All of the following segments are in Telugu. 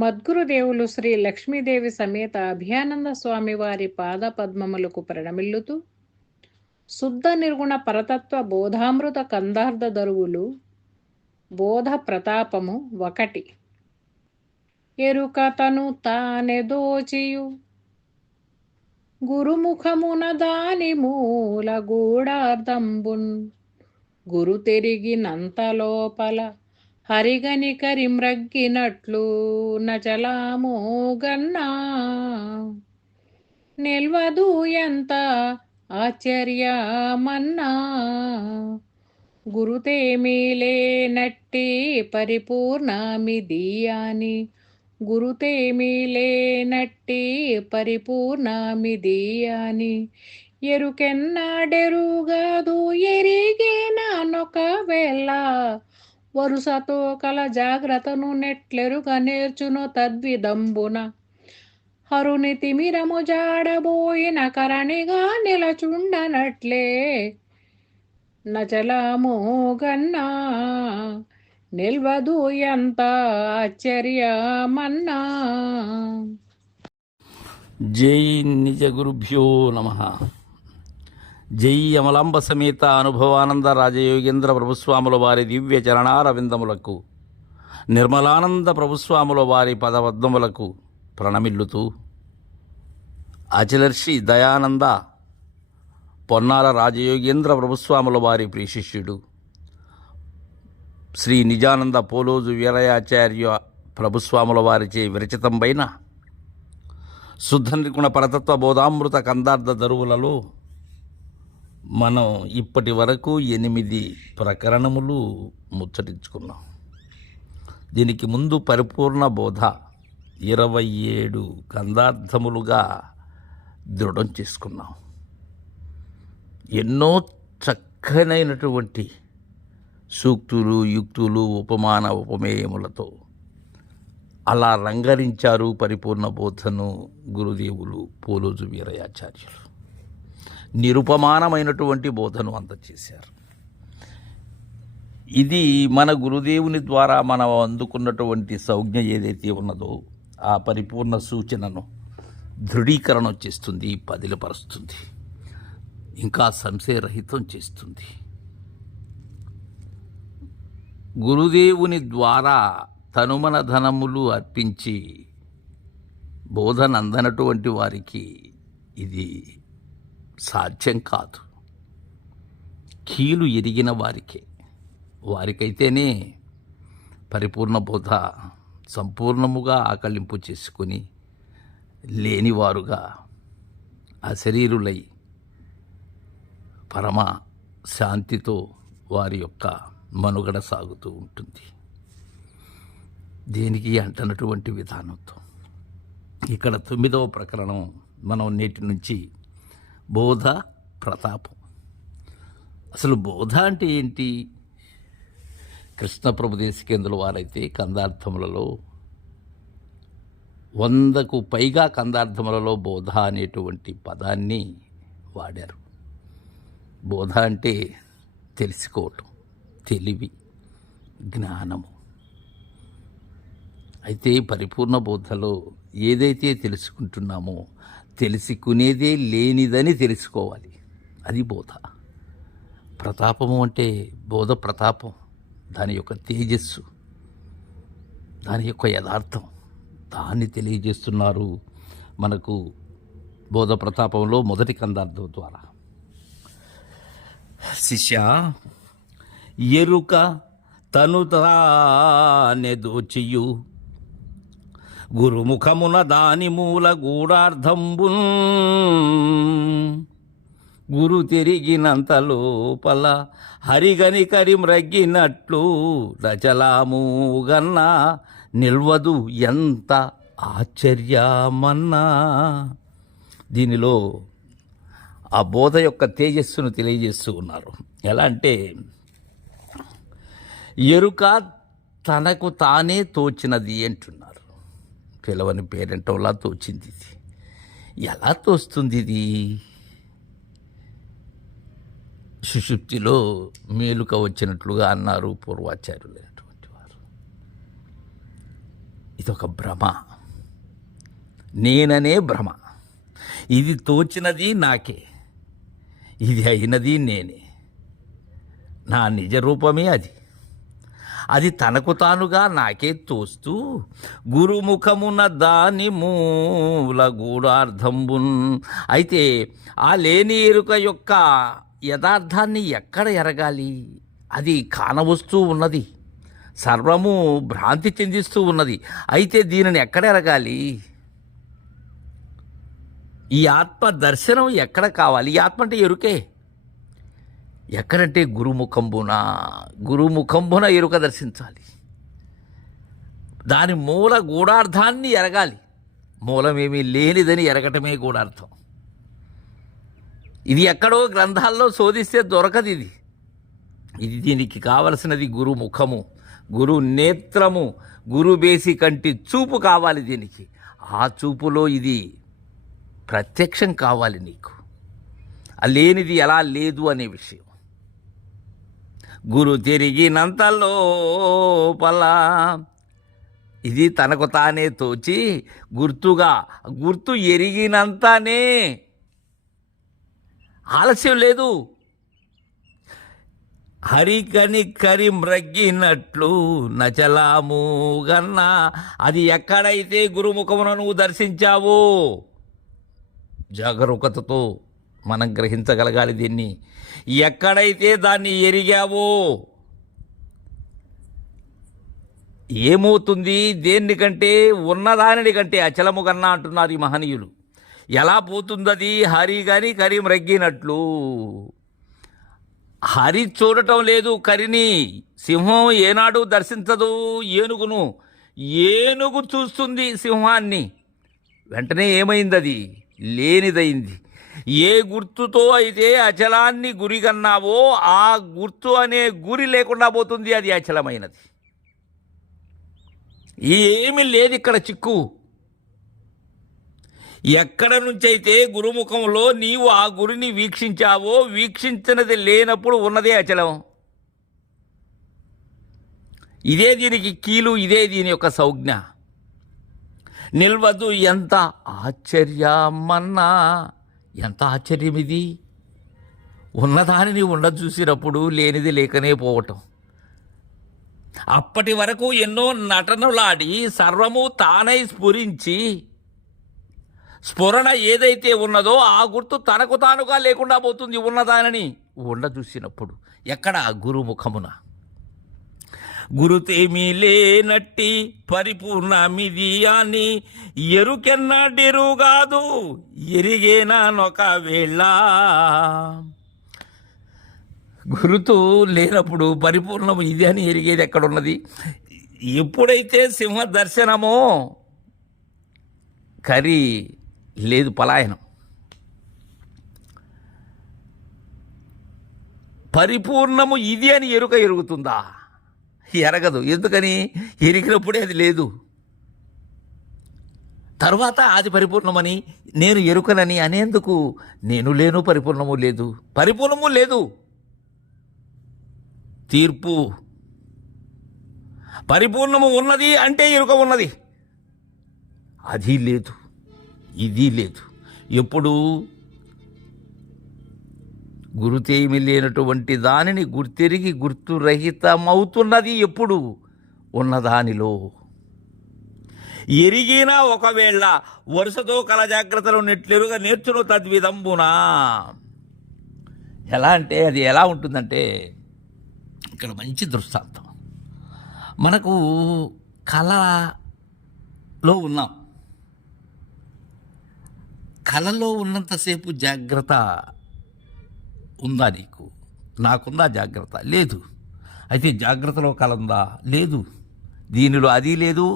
మద్గురుదేవులు శ్రీ లక్ష్మీదేవి సమేత అభయానంద స్వామి వారి పాద పద్మములకు ప్రణమిల్లుతూ శుద్ధ నిర్గుణ పరతత్వ బోధామృత కందార్థ దరువులు బోధ ప్రతాపము ఒకటి ఎరుకతను తానె దోచియు గురుముఖమున దాని మూల గూఢార్థంబున్ గురు తెరిగినంత లోపల హరిగనికరి మ్రగ్గినట్లు నచలామో గన్నా నిల్వదు ఎంత ఆశ్చర్యమన్నా గురుతేమీలేనట్టి పరిపూర్ణమిదీయాని గురుతేమీలేనట్టి పరిపూర్ణమిదీయాని ఎరుకెన్నాడెరుగదు ఎరిగేనానొకవేళ వరుసతో కల జాగ్రత్తను నెట్లెరుగ నేర్చును తద్విదంబున హరుని తిమిరము జాడబోయిన కరణిగా నిలచుండనట్లే నచలమో గన్నా నిల్వదు ఎంత ఆశ్చర్యమన్నా. జై నిజ గురుభ్యో నమః. జై అమలాంబ సమేత అనుభవానంద రాజయోగేంద్ర ప్రభుస్వాముల వారి దివ్య చరణారవిందములకు నిర్మలానంద ప్రభుస్వాముల వారి పదపద్మములకు ప్రణమిల్లుతూ అచలర్షి దయానంద పొన్నాల రాజయోగేంద్ర ప్రభుస్వాముల వారి ప్రియశిష్యుడు శ్రీ నిజానంద పోలోజు వీరయాచార్య ప్రభుస్వాముల వారిచే విరచితంపైన శుద్ధ నిర్గుణ పరతత్వ బోధామృత కందార్థ దరువులలో మనం ఇప్పటి వరకు 8 ప్రకరణములు ముచ్చటించుకున్నాం. దీనికి ముందు పరిపూర్ణ బోధ 27 కందార్థములుగా దృఢం చేసుకున్నాం. ఎన్నో చక్కనైనటువంటి సూక్తులు, యుక్తులు, ఉపమాన ఉపమేయములతో అలా రంగరించారు పరిపూర్ణ బోధను గురుదేవులు పోలోజు వీరయాచార్యులు. నిరుపమానమైనటువంటి బోధను అందచేశారు. ఇది మన గురుదేవుని ద్వారా మనం అందుకున్నటువంటి సంజ్ఞ ఏదైతే ఉన్నదో ఆ పరిపూర్ణ సూచనను దృఢీకరణ చేస్తుంది, పదిలపరుస్తుంది, ఇంకా సంశయరహితం చేస్తుంది. గురుదేవుని ద్వారా తనుమన ధనములు అర్పించి బోధన అందనటువంటి వారికి ఇది సాధ్యం కాదు. కీలు ఎరిగిన వారికైతేనే పరిపూర్ణ బోధ సంపూర్ణముగా ఆకలింపు చేసుకుని లేనివారుగా అశరీరులై పరమ శాంతితో వారి యొక్క మనుగడ సాగుతూ ఉంటుంది. దేనికి అంటనటువంటి విధానంతో ఇక్కడ 9వ ప్రకరణం మనం నేటి నుంచి బోధ ప్రతాపం. అసలు బోధ అంటే ఏంటి? కృష్ణప్రభు దేశికేంద్రుల వారైతే కందార్థములలో 100కు పైగా కందార్థములలో బోధ అనేటువంటి పదాన్ని వాడారు. బోధ అంటే తెలుసుకోవటం, తెలివి, జ్ఞానము. అయితే పరిపూర్ణ బోధలో ఏదైతే తెలుసుకుంటున్నామో తెలుసుకునేదే లేనిదని తెలుసుకోవాలి. అది బోధ. ప్రతాపము అంటే బోధ ప్రతాపం, దాని యొక్క తేజస్సు, దాని యొక్క యథార్థం, దాన్ని తెలియజేస్తున్నారు మనకు బోధ ప్రతాపంలో మొదటి కందార్థం ద్వారా. శిష్య ఎరుక తను తానె దోచియు గురుముఖమున దాని మూల గూఢార్థంబున్ గురు తిరిగినంత లోపల హరిగనికరి మ్రగ్గినట్లు రచలాము గన్నా నిల్వదు ఎంత ఆశ్చర్యమన్నా. దీనిలో ఆ బోధ యొక్క తేజస్సును తెలియజేస్తూ ఉన్నారు. ఎలా అంటే ఎరుక తనకు తానే తోచినది అంటున్నారు. పిలవని పేరెంటోలా తోచింది. ఇది ఎలా తోస్తుంది? ఇది సుషుప్తిలో మేలుక వచ్చినట్లుగా అన్నారు పూర్వాచార్యులైనటువంటి వారు. ఇదొక భ్రమ, నేననే భ్రమ. ఇది తోచినది నాకే, ఇది అయినది నేనే. నా నిజ రూపమే అది. అది తనకు తానుగా నాకే తోస్తూ గురుముఖమున దాని మూల గూఢార్థంబున్. అయితే ఆ లేని ఎరుక యొక్క యథార్థాన్ని ఎక్కడ ఎరగాలి? అది కానవస్తూ ఉన్నది, సర్వము భ్రాంతి చెందిస్తూ ఉన్నది. అయితే దీనిని ఎక్కడ ఎరగాలి? ఈ ఆత్మ దర్శనం ఎక్కడ కావాలి? ఈ ఆత్మ అంటే ఎరుకే. ఎక్కడంటే గురుముఖంబున ఎరుక దర్శించాలి. దాని మూల గూఢార్థాన్ని ఎరగాలి. మూలమేమీ లేనిదని ఎరగటమే గూఢార్థం. ఇది ఎక్కడో గ్రంథాల్లో శోధిస్తే దొరకదు. ఇది దీనికి కావలసినది గురుముఖము, గురు నేత్రము, గురు బేసి కంటి చూపు కావాలి దీనికి. ఆ చూపులో ఇది ప్రత్యక్షం కావాలి నీకు. లేనిది ఎలా లేదు అనే విషయం. గురు తిరిగినంత లోపల ఇది తనకు తానే తోచి గుర్తు ఎరిగినంతనే. ఆలస్యం లేదు. హరికని కరి మ్రగ్గినట్లు నచలాము గన్నా. అది ఎక్కడైతే గురుముఖమును నువ్వు దర్శించావో, జాగరూకతతో మనం గ్రహించగలగాలి దీన్ని. ఎక్కడైతే దాన్ని ఎరిగావో ఏమవుతుంది? దేనికంటే ఉన్నదానిని కంటే అచలము కన్నా అంటున్నారు ఈ మహనీయులు. ఎలా పోతుందది? హరి గని కరి మ్రగ్గినట్లు. హరి చూడటం లేదు కరిని. సింహం ఏనాడు దర్శించదు ఏనుగును. ఏనుగు చూస్తుంది సింహాన్ని. వెంటనే ఏమైంది? అది లేనిదైంది. ఏ గుర్తుతో అయితే అచలాన్ని గురిగన్నావో ఆ గుర్తు అనే గురి లేకుండా పోతుంది. అది అచలమైనది. ఏమీ లేదు ఇక్కడ చిక్కు. ఎక్కడ నుంచైతే గురుముఖంలో నీవు ఆ గురిని వీక్షించావో, వీక్షించినది లేనప్పుడు ఉన్నదే అచలం. ఇదే దీనికి కీలు, ఇదే దీని యొక్క సంజ్ఞ. నిల్వదు ఎంత ఆశ్చర్యమన్నా. ఎంత ఆశ్చర్యం ఇది! ఉన్నదానిని ఉండ చూసినప్పుడు లేనిది లేకనే పోవటం. అప్పటి వరకు ఎన్నో నటనలాడి సర్వము తానై స్ఫురించి, స్ఫురణ ఏదైతే ఉన్నదో ఆ గుర్తు తనకు తానుగా లేకుండా పోతుంది ఉన్నదానిని ఉండ చూసినప్పుడు. ఎక్కడ? గురుముఖమున. గురుతేమీ లేనట్టి పరిపూర్ణమిది అని ఎరుకెన్నడెరుగాదు ఎరిగేనానొకవేళ. గురుతు లేనప్పుడు పరిపూర్ణము ఇది అని ఎరిగేది ఎక్కడున్నది? ఎప్పుడైతే సింహ దర్శనమో కరి లేదు, పలాయనం. పరిపూర్ణము ఇది అని ఎరుక ఎరుగుతుందా? ఎరగదు. ఎందుకని? ఎరిగినప్పుడే అది లేదు. తర్వాత అది పరిపూర్ణమని నేను ఎరుకనని అనేందుకు నేను లేను, పరిపూర్ణము లేదు. పరిపూర్ణము లేదు. తీర్పు. పరిపూర్ణము ఉన్నది అంటే ఎరుక ఉన్నది. అది లేదు, ఇది లేదు. ఎప్పుడు? గురుతేమి లేనటువంటి దానిని గుర్తెరిగి గుర్తురహితమవుతున్నది ఎప్పుడు? ఉన్నదానిలో. ఎరిగినా ఒకవేళ వరుసతో కల జాగ్రత్తలు నెట్లెరుగా నేర్చును తద్విధంబునా. ఎలా అంటే అది ఎలా ఉంటుందంటే, ఇక్కడ మంచి దృష్టాంతం. మనకు కళలో ఉన్నాం. కళలో ఉన్నంతసేపు జాగ్రత్త ఉందా నీకు? నాకుందా జాగ్రత్త? లేదు. అయితే జాగ్రత్తలో కళ ఉందా? లేదు. దీనిలో అది లేదు,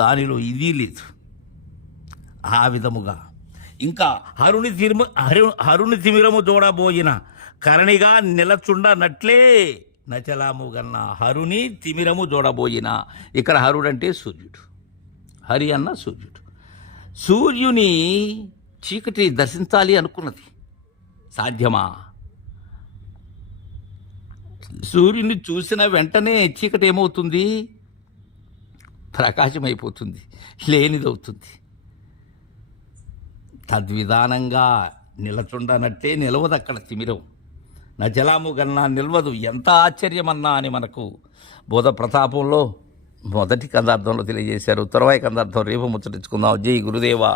దానిలో ఇది లేదు. ఆ విధముగా ఇంకా హరుని తిమిరము జోడబోయిన కరణిగా నిలచుండనట్లే నచలాము గన్న హరుని తిమిరము జోడబోయిన. ఇక్కడ హరుడంటే సూర్యుడు, హరి అన్న సూర్యుడు. సూర్యుని చీకటి దర్శించాలి అనుకున్నది, సాధ్యమా? సూర్యుని చూసిన వెంటనే చీకటి ఏమవుతుంది? ప్రకాశమైపోతుంది, లేనిదవుతుంది. తద్విధానంగా నిలచుండనట్టే నిలవదక్కడ తిమిరం. నజలాము గన్నా నిల్వదు, ఎంత ఆశ్చర్యమన్నా అని మనకు బోధ ప్రతాపంలో మొదటి కందార్థంలో తెలియజేశారు. తర్వాయి కందార్థం రేపు ముచ్చటించుకుందాం. జై గురుదేవా.